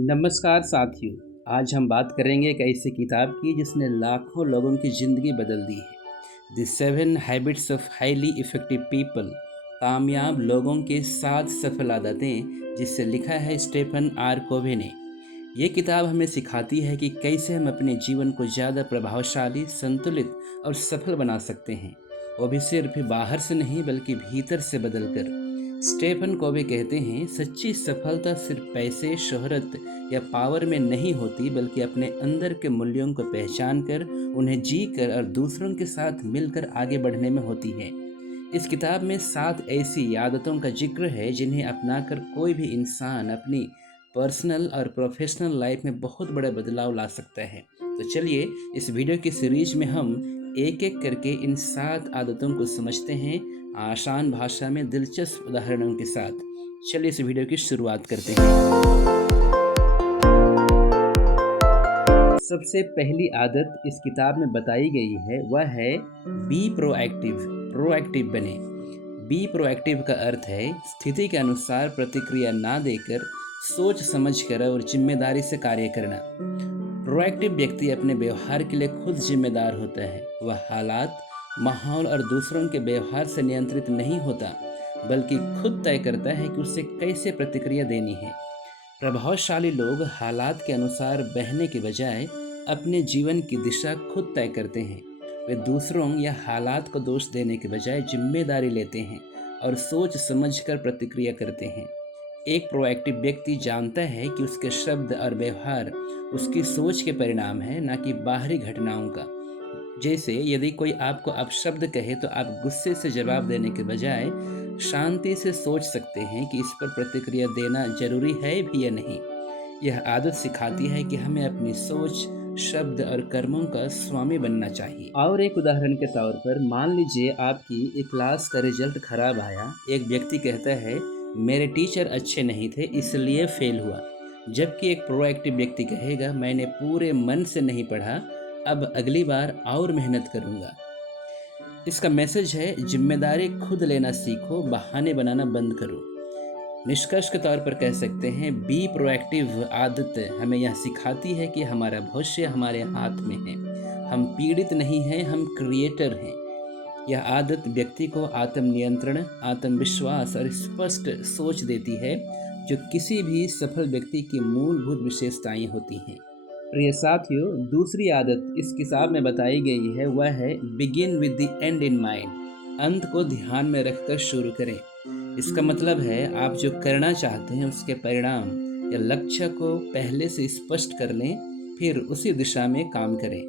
नमस्कार साथियों। आज हम बात करेंगे एक ऐसी किताब की जिसने लाखों लोगों की ज़िंदगी बदल दी है। The 7 habits of highly effective people, कामयाब लोगों के 7 सफल आदतें, जिससे लिखा है स्टीफन आर कोवे ने। ये किताब हमें सिखाती है कि कैसे हम अपने जीवन को ज़्यादा प्रभावशाली, संतुलित और सफल बना सकते हैं, वो भी सिर्फ बाहर से नहीं बल्कि भीतर से बदलकर। स्टेफन कोवे कहते हैं, सच्ची सफलता सिर्फ पैसे, शोहरत या पावर में नहीं होती, बल्कि अपने अंदर के मूल्यों को पहचान कर, उन्हें जी कर और दूसरों के साथ मिलकर आगे बढ़ने में होती है। इस किताब में 7 ऐसी आदतों का जिक्र है जिन्हें अपनाकर कोई भी इंसान अपनी पर्सनल और प्रोफेशनल लाइफ में बहुत बड़े बदलाव ला सकता है। तो चलिए, इस वीडियो की सीरीज में हम एक एक करके इन 7 आदतों को समझते हैं, आसान भाषा में दिलचस्प उदाहरणों के साथ। चलिए इस वीडियो की शुरुआत करते हैं। सबसे पहली आदत इस किताब में बताई गई है वह है बी प्रोएक्टिव। प्रोएक्टिव बने। बी प्रोएक्टिव का अर्थ है स्थिति के अनुसार प्रतिक्रिया ना देकर सोच समझ कर और जिम्मेदारी से कार्य करना। प्रोएक्टिव व्यक्ति अपने व्यवहार के लिए खुद जिम्मेदार होता है। वह हालात, माहौल और दूसरों के व्यवहार से नियंत्रित नहीं होता, बल्कि खुद तय करता है कि उसे कैसे प्रतिक्रिया देनी है। प्रभावशाली लोग हालात के अनुसार बहने के बजाय अपने जीवन की दिशा खुद तय करते हैं। वे दूसरों या हालात को दोष देने के बजाय जिम्मेदारी लेते हैं और सोच समझकर प्रतिक्रिया करते हैं। एक प्रोएक्टिव व्यक्ति जानता है कि उसके शब्द और व्यवहार उसकी सोच के परिणाम है, ना कि बाहरी घटनाओं का। जैसे यदि कोई आपको अपशब्द कहे तो आप गुस्से से जवाब देने के बजाय शांति से सोच सकते हैं कि इस पर प्रतिक्रिया देना जरूरी है भी या नहीं। यह आदत सिखाती है कि हमें अपनी सोच, शब्द और कर्मों का स्वामी बनना चाहिए। और एक उदाहरण के तौर पर मान लीजिए आपकी एक क्लास का रिजल्ट खराब आया। एक व्यक्ति कहता है, मेरे टीचर अच्छे नहीं थे इसलिए फेल हुआ। जबकि एक प्रोएक्टिव व्यक्ति कहेगा, मैंने पूरे मन से नहीं पढ़ा, अब अगली बार और मेहनत करूंगा। इसका मैसेज है, जिम्मेदारी खुद लेना सीखो, बहाने बनाना बंद करो। निष्कर्ष के तौर पर कह सकते हैं, बी प्रोएक्टिव आदत हमें यह सिखाती है कि हमारा भविष्य हमारे हाथ में है। हम पीड़ित नहीं हैं, हम क्रिएटर हैं। यह आदत व्यक्ति को आत्मनियंत्रण, आत्मविश्वास और स्पष्ट सोच देती है, जो किसी भी सफल व्यक्ति की मूलभूत विशेषताएं होती हैं। प्रिय साथियों, दूसरी आदत इस किताब में बताई गई है वह है begin with the and in mind. अंत को ध्यान में रखकर शुरू करें। इसका मतलब है आप जो करना चाहते हैं उसके परिणाम या लक्ष्य को पहले से स्पष्ट कर लें, फिर उसी दिशा में काम करें।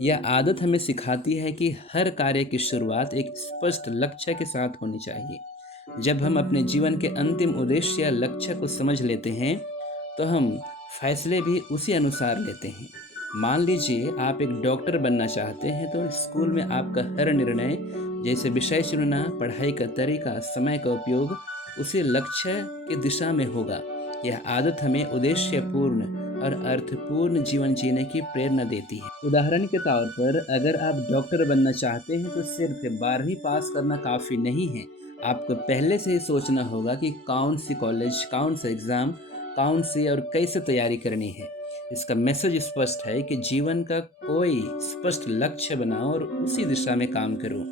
यह आदत हमें सिखाती है कि हर कार्य की शुरुआत एक स्पष्ट लक्ष्य के साथ होनी चाहिए। जब हम अपने जीवन के अंतिम उद्देश्य या लक्ष्य को समझ लेते हैं, तो हम फैसले भी उसी अनुसार लेते हैं। मान लीजिए आप एक डॉक्टर बनना चाहते हैं, तो स्कूल में आपका हर निर्णय, जैसे विषय चुनना, पढ़ाई का तरीका, समय का उपयोग, उसी लक्ष्य की दिशा में होगा। यह आदत हमें उद्देश्यपूर्ण और अर्थपूर्ण जीवन जीने की प्रेरणा देती है। उदाहरण के तौर पर अगर आप डॉक्टर बनना चाहते हैं तो सिर्फ 12वीं पास करना काफ़ी नहीं है। आपको पहले से ही सोचना होगा कि कौन सी कॉलेज, कौन सा एग्ज़ाम, कौन सी और कैसे तैयारी करनी है। इसका मैसेज स्पष्ट है कि जीवन का कोई स्पष्ट लक्ष्य बनाओ और उसी दिशा में काम करो।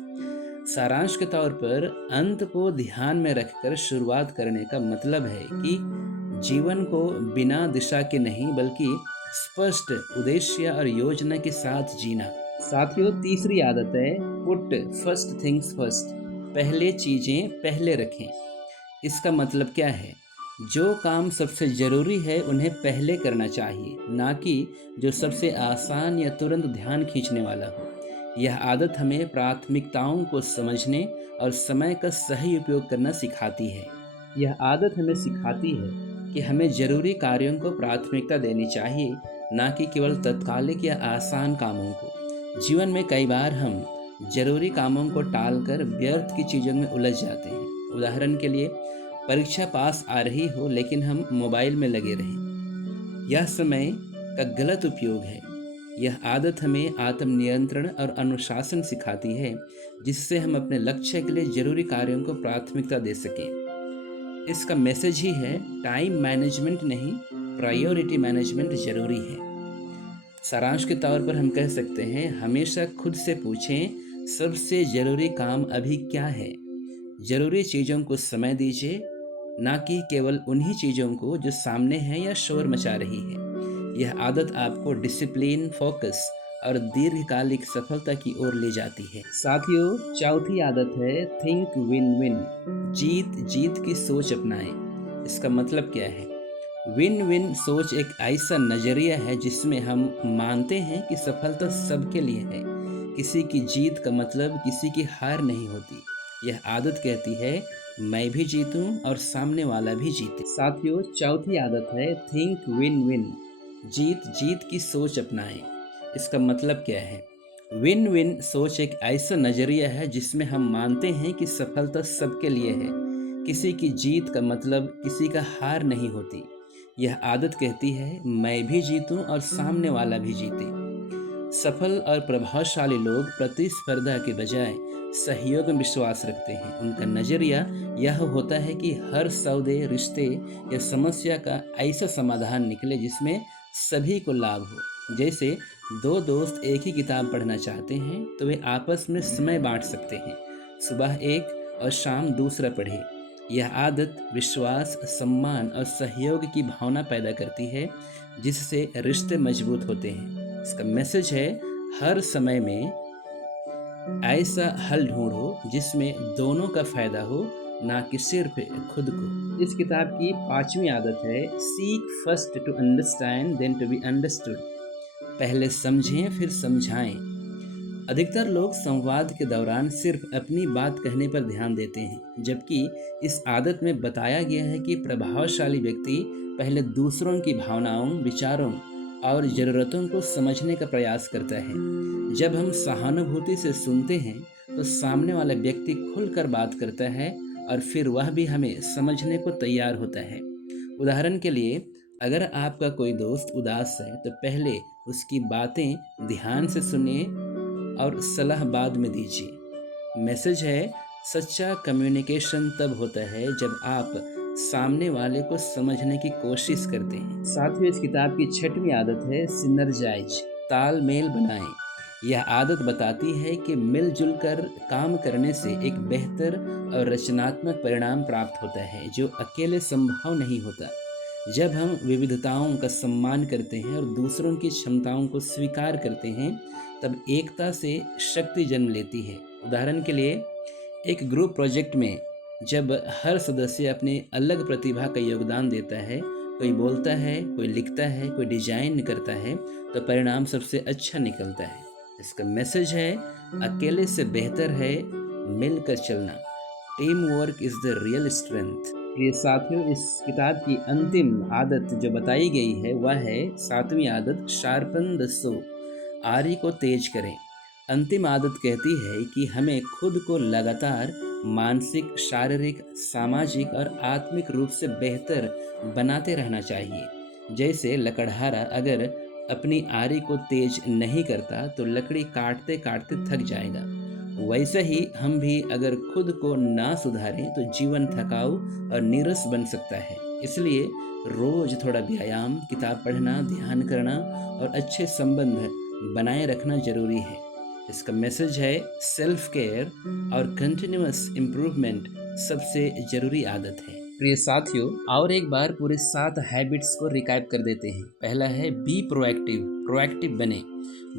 सारांश के तौर पर अंत को ध्यान में रखकर शुरुआत करने का मतलब है कि जीवन को बिना दिशा के नहीं बल्कि स्पष्ट उद्देश्य और योजना के साथ जीना। साथियों, तीसरी आदत है पुट फर्स्ट थिंग्स फर्स्ट। पहले चीजें पहले रखें। इसका मतलब क्या है? जो काम सबसे ज़रूरी है उन्हें पहले करना चाहिए, ना कि जो सबसे आसान या तुरंत ध्यान खींचने वाला हो। यह आदत हमें प्राथमिकताओं को समझने और समय का सही उपयोग करना सिखाती है। यह आदत हमें सिखाती है कि हमें ज़रूरी कार्यों को प्राथमिकता देनी चाहिए, ना कि केवल तत्कालिक या आसान कामों को। जीवन में कई बार हम ज़रूरी कामों को टालकर व्यर्थ की चीज़ों में उलझ जाते हैं। उदाहरण के लिए, परीक्षा पास आ रही हो लेकिन हम मोबाइल में लगे रहें। यह समय का गलत उपयोग है। यह आदत हमें आत्मनियंत्रण और अनुशासन सिखाती है, जिससे हम अपने लक्ष्य के लिए जरूरी कार्यों को प्राथमिकता दे सकें। इसका मैसेज ही है, टाइम मैनेजमेंट नहीं, प्रायोरिटी मैनेजमेंट ज़रूरी है। सारांश के तौर पर हम कह सकते हैं, हमेशा खुद से पूछें, सबसे ज़रूरी काम अभी क्या है। ज़रूरी चीज़ों को समय दीजिए, ना कि केवल उन्हीं चीज़ों को जो सामने हैं या शोर मचा रही है। यह आदत आपको डिसिप्लिन, फोकस और दीर्घकालिक सफलता की ओर ले जाती है। साथियों, चौथी आदत है थिंक विन विन। जीत जीत की सोच अपनाएं। इसका मतलब क्या है? विन विन सोच एक ऐसा नज़रिया है जिसमें हम मानते हैं कि सफलता सबके लिए है। किसी की जीत का मतलब किसी की हार नहीं होती। यह आदत कहती है, मैं भी जीतूं और सामने वाला भी जीते। साथियों, चौथी आदत है थिंक विन विन। जीत जीत की सोच अपनाएं। इसका मतलब क्या है? विन विन सोच एक ऐसा नज़रिया है जिसमें हम मानते हैं कि सफलता सबके लिए है। किसी की जीत का मतलब किसी का हार नहीं होती। यह आदत कहती है, मैं भी जीतूं और सामने वाला भी जीते। सफल और प्रभावशाली लोग प्रतिस्पर्धा के बजाय सहयोग में विश्वास रखते हैं। उनका नजरिया यह होता है कि हर सौदे, रिश्ते या समस्या का ऐसा समाधान निकले जिसमें सभी को लाभ हो। जैसे दो दोस्त एक ही किताब पढ़ना चाहते हैं तो वे आपस में समय बांट सकते हैं। सुबह एक और शाम दूसरा पढ़े। यह आदत विश्वास, सम्मान और सहयोग की भावना पैदा करती है, जिससे रिश्ते मजबूत होते हैं। इसका मैसेज है, हर समय में ऐसा हल ढूंढो जिसमें दोनों का फायदा हो, ना कि सिर्फ खुद को। इस किताब की पांचवी आदत है seek first to understand then to be understood. पहले समझें फिर समझाएं। अधिकतर लोग संवाद के दौरान सिर्फ अपनी बात कहने पर ध्यान देते हैं, जबकि इस आदत में बताया गया है कि प्रभावशाली व्यक्ति पहले दूसरों की भावनाओं, विचारों और ज़रूरतों को समझने का प्रयास करता है। जब हम सहानुभूति से सुनते हैं तो सामने वाला व्यक्ति खुलकर बात करता है और फिर वह भी हमें समझने को तैयार होता है। उदाहरण के लिए, अगर आपका कोई दोस्त उदास है तो पहले उसकी बातें ध्यान से सुनिए और सलाह बाद में दीजिए। मैसेज है, सच्चा कम्युनिकेशन तब होता है जब आप सामने वाले को समझने की कोशिश करते हैं। साथियों, इस किताब की छठवीं आदत है सिनर्जाइज, तालमेल बनाएं। यह आदत बताती है कि मिलजुल कर काम करने से एक बेहतर और रचनात्मक परिणाम प्राप्त होता है, जो अकेले संभव नहीं होता। जब हम विविधताओं का सम्मान करते हैं और दूसरों की क्षमताओं को स्वीकार करते हैं, तब एकता से शक्ति जन्म लेती है। उदाहरण के लिए, एक ग्रुप प्रोजेक्ट में जब हर सदस्य अपने अलग प्रतिभा का योगदान देता है, कोई बोलता है, कोई लिखता है, कोई डिजाइन करता है, तो परिणाम सबसे अच्छा निकलता है। इसका मैसेज है, अकेले से बेहतर है मिलकर चलना। Team work is the real strength. प्रिय साथियों, इस किताब की अंतिम आदत जो बताई गई है वह है सातवीं आदत, शार्पन द सो। आरी को तेज करें। अंतिम आदत कहती है कि हमें खुद को लगातार मानसिक, शारीरिक, सामाजिक और आत्मिक रूप से बेहतर बनाते रहना चाहिए। जैसे लकड़हारा अगर अपनी आरी को तेज नहीं करता तो लकड़ी काटते काटते थक जाएगा। वैसे ही हम भी अगर खुद को ना सुधारें तो जीवन थकाऊ और नीरस बन सकता है। इसलिए रोज थोड़ा व्यायाम, किताब पढ़ना, ध्यान करना और अच्छे संबंध बनाए रखना जरूरी है। इसका मैसेज है, सेल्फ केयर और कंटिन्यूअस इम्प्रूवमेंट सबसे जरूरी आदत है। प्रिय साथियों, और एक बार पूरे 7 हैबिट्स को रिकैप कर देते हैं। पहला है बी प्रोएक्टिव, प्रोएक्टिव बने।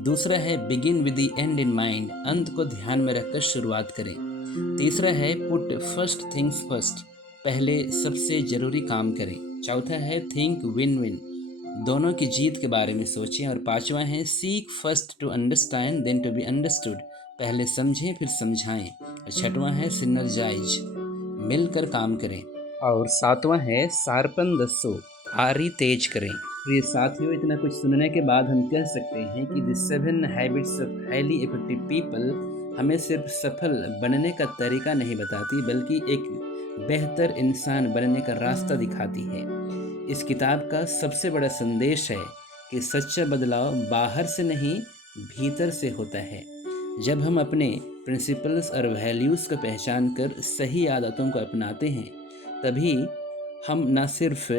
दूसरा है begin with the and in mind, अंत को ध्यान में रखकर शुरुआत करें। तीसरा है पुट फर्स्ट थिंग्स फर्स्ट, पहले सबसे जरूरी काम करें। चौथा है थिंक विन विन, दोनों की जीत के बारे में सोचें। और पांचवा है seek first to understand then to be understood, पहले समझें फिर समझाएं। और छठवां है सिनर्जाइज, मिलकर काम करें। और सातवां है शार्पन द सो, आरी तेज करें। प्रिय साथियों, इतना कुछ सुनने के बाद हम कह सकते हैं कि the 7 habits of highly effective people हमें सिर्फ सफल बनने का तरीका नहीं बताती, बल्कि एक बेहतर इंसान बनने का रास्ता दिखाती है। इस किताब का सबसे बड़ा संदेश है कि सच्चा बदलाव बाहर से नहीं, भीतर से होता है। जब हम अपने प्रिंसिपल्स और वैल्यूज़ को पहचान कर सही आदतों को अपनाते हैं, तभी हम न सिर्फ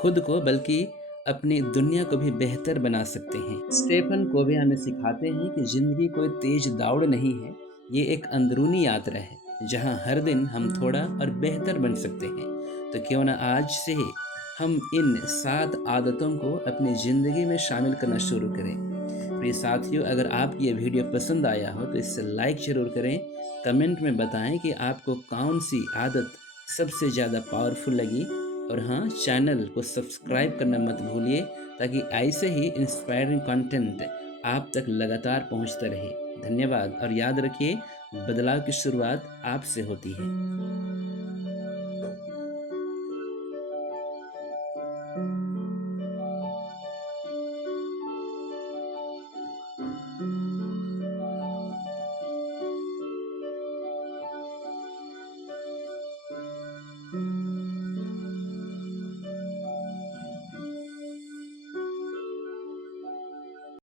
खुद को बल्कि अपनी दुनिया को भी बेहतर बना सकते हैं। स्टेफन कोवे हमें सिखाते हैं कि ज़िंदगी कोई तेज दौड़ नहीं है, ये एक अंदरूनी यात्रा है, जहाँ हर दिन हम थोड़ा और बेहतर बन सकते हैं। तो क्यों ना आज से हम इन 7 आदतों को अपनी ज़िंदगी में शामिल करना शुरू करें। प्रिय साथियों, अगर आपको ये वीडियो पसंद आया हो तो इसे लाइक ज़रूर करें। कमेंट में बताएं कि आपको कौन सी आदत सबसे ज़्यादा पावरफुल लगी, और हाँ, चैनल को सब्सक्राइब करना मत भूलिए ताकि ऐसे ही इंस्पायरिंग कंटेंट आप तक लगातार पहुंचता रहे। धन्यवाद, और याद रखिए, बदलाव की शुरुआत आपसे होती है।